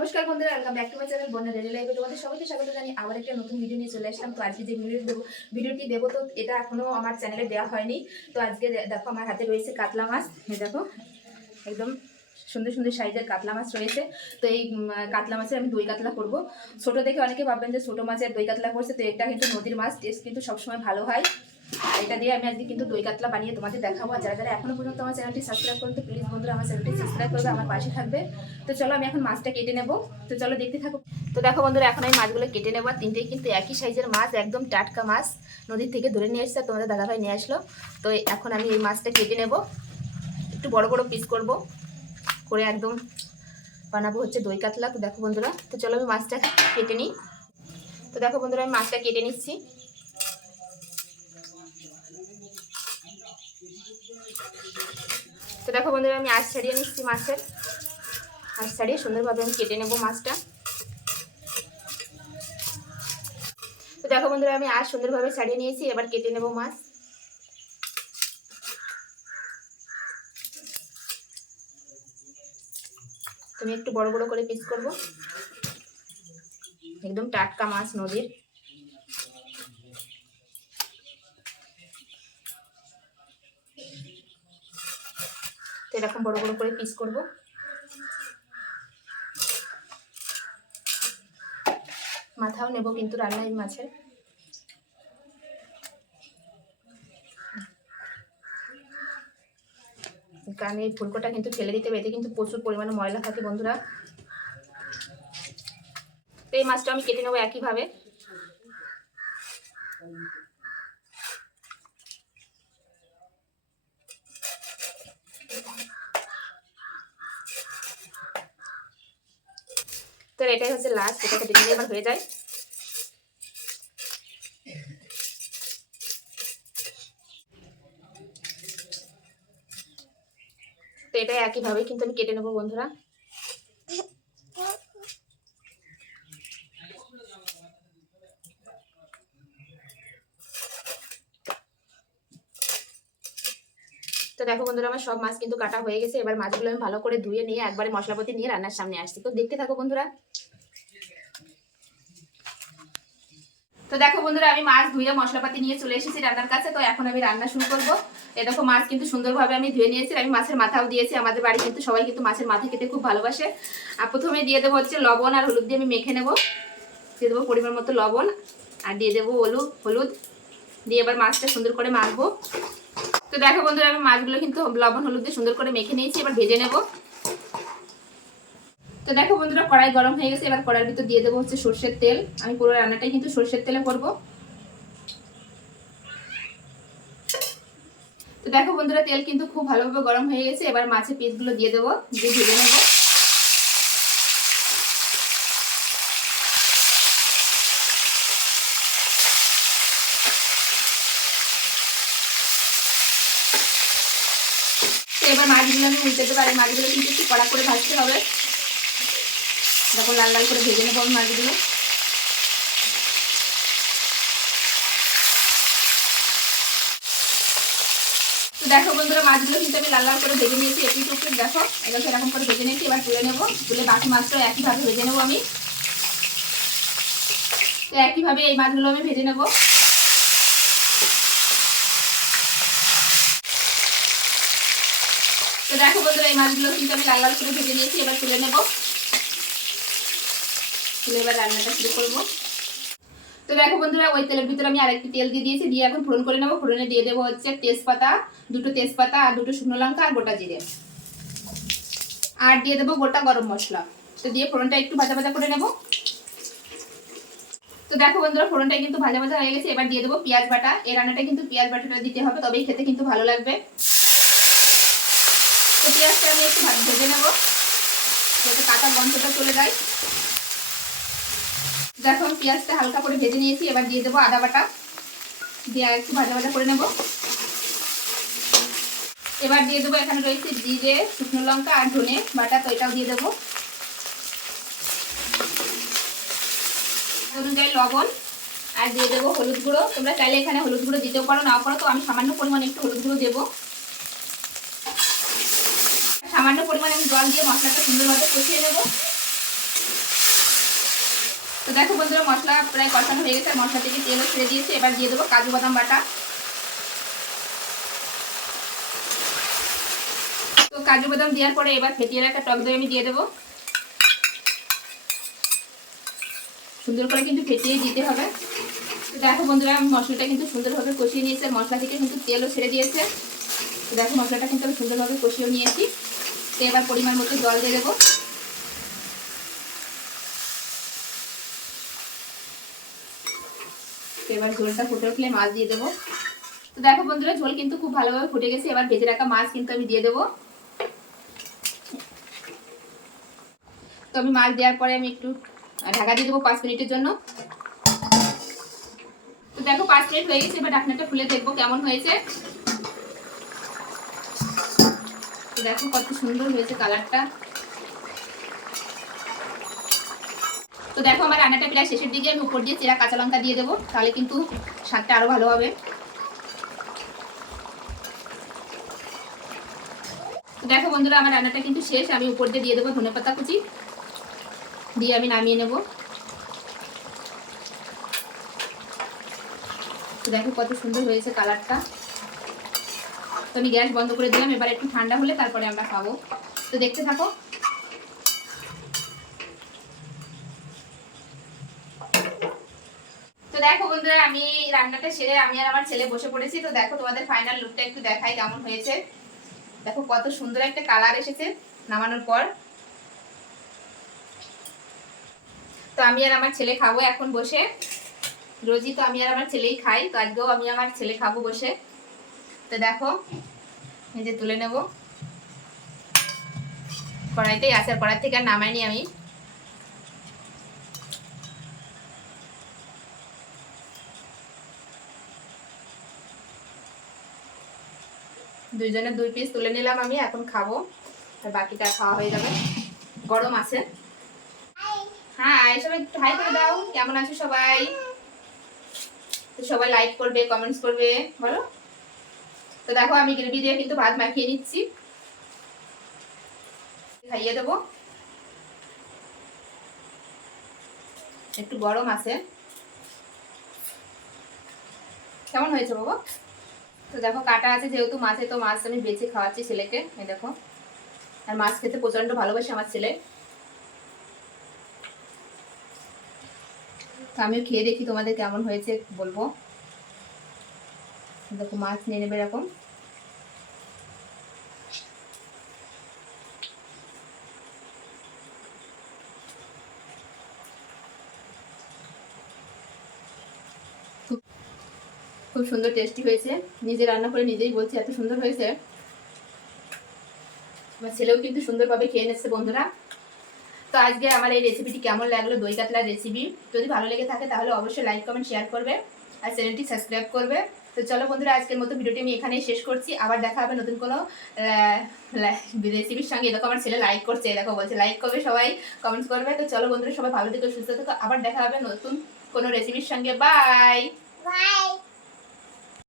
নমস্কার বন্ধুরা welcome back to my channel Bonya daily লাইফে তোমাদের সবাইকে স্বাগত জানি আবার একটা নতুন ভিডিও নিয়ে চলে আসলাম। তো আজকে যে ভিডিও দেবো ভিডিওটি দেবো তো এটা এখনও আমার চ্যানেলে দেওয়া হয়নি। তো আজকে দেখো আমার হাতে রয়েছে কাতলা মাছ। দেখো, একদম সুন্দর সুন্দর সাইজের কাতলা মাছ রয়েছে। তো এই কাতলা মাছের আমি দই কাতলা করব। ছোট দেখে অনেকে ভাববেন যে ছোট মাছের দই কাতলা করছে, তো এটা কিন্তু নদীর মাছ টেস্ট কিন্তু সবসময় ভালো হয়। এটা দিয়ে আমি আজকে কিন্তু দই কাতলা বানিয়ে তোমাদের দেখাবো। যারা যারা এখনও পর্যন্ত আমার চ্যানেলটি সাবস্ক্রাইব করুন তো প্লিজ বন্ধুরা আমার চ্যানেলটি সাবস্ক্রাইব করবে, আমার পাশে থাকবে। তো চলো আমি এখন মাছটা কেটে নেব। তো চলো দেখতে থাকো। তো দেখো বন্ধুরা, এখন আমি মাছগুলো কেটে নেব। তিনটেই কিন্তু একই সাইজের মাছ, একদম টাটকা মাছ। নদীর থেকে ধরে নিয়ে এসছে তোমাদের দাদাভাই নিয়ে আসলো। তো এখন আমি এই মাছটা কেটে নেব। একটু বড় বড় পিস করব। করে একদম বানাবো হচ্ছে দই কাতলা। তো দেখো বন্ধুরা, তো চলো আমি মাছটা কেটে নিই। তো দেখো বন্ধুরা, আমি মাছটা কেটে নিচ্ছি। তো দেখো বন্ধুরা, আমি আঁশ ছাড়িয়ে নিচ্ছি মাছের। আঁশ ছাড়িয়ে সুন্দরভাবে আমি কেটে নেব মাছটা। তো দেখো বন্ধুরা, আমি আঁশ সুন্দরভাবে ছাড়িয়ে নিয়েছি, এবার কেটে নেব মাছ। তুমি একটু বড় বড় করে পিস করব। একদম টাটকা মাছ নদীর। এরকম বড় বড় করে পিস করব। মাথাও নেব কিন্তু রান্না এই মাছের। এই ফুলকোটা কিন্তু ফেলে দিতে হবে কিন্তু প্রচুর পরিমাণে ময়লা থাকে বন্ধুরা। তো এই মাছটা আমি কেটে নেব একইভাবে। তো এটাই হচ্ছে লাস্ট এটা কেটে এবার হয়ে যায়। তো এটা একইভাবে কিন্তু আমি কেটে নেব, বন্ধুরা। তো দেখো বন্ধুরা, আমার সব মাছ কিন্তু কাটা হয়ে গেছে। এবার মাছগুলো আমি ভালো করে ধুয়ে নিয়ে একবারে মশলাপাতি নিয়ে রান্নার সামনে আসছি। তো দেখতে থাকো বন্ধুরা। তো দেখো বন্ধুরা, আমি মাছ ধুয়ে মশলাপাতি নিয়ে চলে এসেছি রান্নার কাছে। তো এখন আমি রান্না শুরু করব। এ দেখো, মাছ কিন্তু সুন্দরভাবে আমি ধুয়ে নিয়েছি, আমি মাছের মাথাও দিয়েছি। আমাদের বাড়ি কিন্তু সবাই কিন্তু মাছের মাথা খেতে খুব ভালোবাসে। আর প্রথমে দিয়ে দেবো হচ্ছে লবণ আর হলুদ দিয়ে আমি মেখে নেব। দিয়ে দেবো পরিমাণ মতো লবণ আর দিয়ে দেবো হলুদ হলুদ। দিয়ে এবার মাছটা সুন্দর করে মাখবো। তো দেখো বন্ধুরা, আমি মাছগুলো কিন্তু লবণ, হলুদ দিয়ে সুন্দর করে মেখে নিয়েছি। এবার ভেজে নেব। তো দেখো বন্ধুরা, কড়াই গরম হয়ে গেছে, এবার কড়াইয়ের ভিতর দিয়ে দেবো হচ্ছে সর্ষের তেল। আমি পুরো রান্নাটাই কিন্তু সর্ষের তেলে করব। তো দেখো বন্ধুরা, তেল কিন্তু খুব ভালোভাবে গরম হয়ে গেছে, এবার মাছের পিসগুলো দিয়ে দেবো, দিয়ে ভেজে নেব। এবার মাছগুলো আমি উল্টে দেবো, আর মাছগুলো কিন্তু একটু কড়া করে ভাজতে হবে। যখন লাল লাল করে ভেজে নেব আমি মাছগুলো। তো দেখো বন্ধুরা, মাছগুলো কিন্তু আমি লাল লাল করে ভেজে নিয়েছি একটু একটু দেখো, এবার এরকম করে ভেজে নিয়েছি, এবার তুলে নেব। তুলে বাকি মাছটাও একইভাবে ভেজে নেব আমি। তো একইভাবে এই মাছগুলো আমি ভেজে নেব। তো দেখো বন্ধুরা, এই মাছগুলো কিন্তু আমি লাল লাল করে ভেজে নিয়েছি, এবার তুলে নেব। তুলে এবার রান্নাটা শুরু করব। তো দেখো বন্ধুরা, ওই তেলের ভিতরে আমি আরেকটি তেল দিয়ে দিয়েছি, দিয়ে এখন ফোড়ন করে নেব। ফোড়নে দিয়ে দেবো হচ্ছে তেজপাতা, দুটো তেজপাতা আর দুটো শুকনো লঙ্কা আর গোটা জিরে। আর দিয়ে দেবো গোটা গরম মশলা। তো দিয়ে ফোড়নটা একটু ভাজা ভাজা করে নেব। তো দেখো বন্ধুরা, ফোড়নটা কিন্তু ভাজা ভাজা হয়ে গেছে। এবার দিয়ে দেবো পেঁয়াজ বাটা। এই রান্নাটা কিন্তু পেঁয়াজ বাটাটা দিতে হবে, তবেই খেতে কিন্তু ভালো লাগবে। তো পেঁয়াজটা আমি একটু ভেজে নেব। যাতে কাঁচা গন্ধটা চলে যায়। দেখো, পেঁয়াজটা হালকা করে ভেজে নিয়েছি, এবার দিয়ে দেবো আদা বাটা। দিয়ে একটু ভাজা ভাজা করে নেব। এবার দিয়ে দেবো, এখানে রয়েছে জিরে, শুকনো লঙ্কা আর ধনে বাটা, তো এটাও দিয়ে দেবো। অনুযায়ী লবণ, আর দিয়ে দেবো হলুদ গুঁড়ো। তোমরা চাইলে এখানে হলুদ গুঁড়ো দিতেও পারো, নাও পারো, তো আমি সামান্য পরিমাণে একটু হলুদ গুঁড়ো দেবো। সামান্য পরিমাণে আমি জল দিয়ে মশলাটা সুন্দরভাবে কষিয়ে নেব। তো দেখো বন্ধুরা, মশলা প্রায় কষানো হয়ে গেছে মশলা থেকে তেলও ছেড়ে দিয়েছে। এবার দিয়ে দেবো কাজু বাদাম বাটা। তো কাজু বাদাম দেওয়ার পরে এবার ফেটিয়ে রাখা টক দই আমি দিয়ে দেবো। সুন্দর করে কিন্তু ফেটিয়ে দিতে হবে। তো দেখো বন্ধুরা আমি মশলাটা কিন্তু সুন্দরভাবে কষিয়ে নিয়েছি মশলা থেকে কিন্তু তেলও ছেড়ে দিয়েছে। তো দেখো মশলাটা কিন্তু আমি সুন্দরভাবে কষিয়ে নিয়েছি। তো এবার পরিমাণ মতো জল দিয়ে দেবো। তো এবার ঝোলটা ফুটে উঠলে মাছ দিয়ে দেবো। তো দেখো বন্ধুরা, ঝোল কিন্তু খুব ভালোভাবে ফুটে গেছে। এবার ভেজে রাখা মাছ কিন্তু আমি দিয়ে দেবো। তো আমি মাছ দেওয়ার পরে আমি একটু ঢাকা দিয়ে দেবো পাঁচ মিনিটের জন্য। তো দেখো, পাঁচ মিনিট হয়ে গেছে। এবার ঢাকনাটা খুলে দেখব কেমন হয়েছে। দেখো কত সুন্দর হয়েছে কালারটা। তো দেখো আমার রান্নাটা প্রায় শেষের দিকে, আমি উপর দিয়ে চেরা কাঁচা লঙ্কা দিয়ে দেবো, তাহলে কিন্তু স্বাদটা আরও ভালো হবে। দেখো বন্ধুরা, আমার রান্নাটা কিন্তু শেষ, আমি উপর দিয়ে দিয়ে দেবো ধনে পাতা কুচি, দিয়ে আমি নামিয়ে নেব। দেখো কত সুন্দর হয়েছে কালারটা। তো আমি গ্যাস বন্ধ করে দিলাম, এবার একটু ঠান্ডা হলে তারপরে আমরা খাব। তো দেখতে থাকো দেখো বন্ধুরা, আমি রান্নাটা সেরে আমি আর আমার ছেলে বসে পড়েছি। তো দেখো তোমাদের ফাইনাল লুকটা একটু দেখাই কেমন হয়েছে। দেখো কত সুন্দর একটা কালার এসেছে নামানোর পর। তো আমি আর আমার ছেলে খাব এখন বসে। রোজই তো আমি আর আমার ছেলেই খাই, তো আজকেও আমি আমার ছেলে খাব বসে। তো দেখো যে তুলে নেব। কড়াইতেই আছে আর কড়াই থেকে আর নামাইনি আমি। দুইজনে দুই পিস তুলে নিলাম আমি, এখন খাব। আর বাকিটা খাওয়া হয়ে যাবে। গরম আছে। হ্যাঁ সবাই একটু করে দাও। কেমন আছো সবাই? সবাই লাইক করবে কমেন্টস করবে, বলো। তো দেখো, আমি গ্রেভি দিয়ে কিন্তু ভাত মাখিয়ে নিচ্ছি। খাইয়ে দেবো। একটু গরম আছে। কেমন হয়েছে বাবা? তো দেখো, কাটা আছে যেহেতু মাছে, তো মাছ আমি বেছে খাওয়াচ্ছি ছেলেকে। এই দেখো, আর মাছ খেতে প্রচণ্ড ভালোবাসে আমার ছেলে। তো আমিও খেয়ে দেখি তোমাদের কেমন হয়েছে, বলব। দেখো, মাছ নিয়ে নেবে এরকম। খুব- খুব সুন্দর টেস্টি হয়েছে। নিজে রান্না করে নিজেই বলছি এত সুন্দর হয়েছে। আমার ছেলেও কিন্তু সুন্দরভাবে খেয়ে নিচ্ছে বন্ধুরা। তো আজকে আমার এই রেসিপিটি কেমন লাগল? দই কাতলার রেসিপি যদি ভালো লেগে থাকে তাহলে অবশ্যই লাইক কমেন্ট শেয়ার করবে আর চ্যানেলটি সাবস্ক্রাইব করবে। তো চলো বন্ধুরা, আজকের মতো ভিডিওটি আমি এখানেই শেষ করছি। আবার দেখা হবে নতুন কোনো রেসিপির সঙ্গে। দেখো আমার ছেলে লাইক করছে দেখো বলছে লাইক করবে সবাই কমেন্টস করবে। তো চলো বন্ধুরা, সবাই ভালো থেকো, সুস্থ থেকো। আবার দেখা হবে নতুন কোনো রেসিপির সঙ্গে। Bye Bye.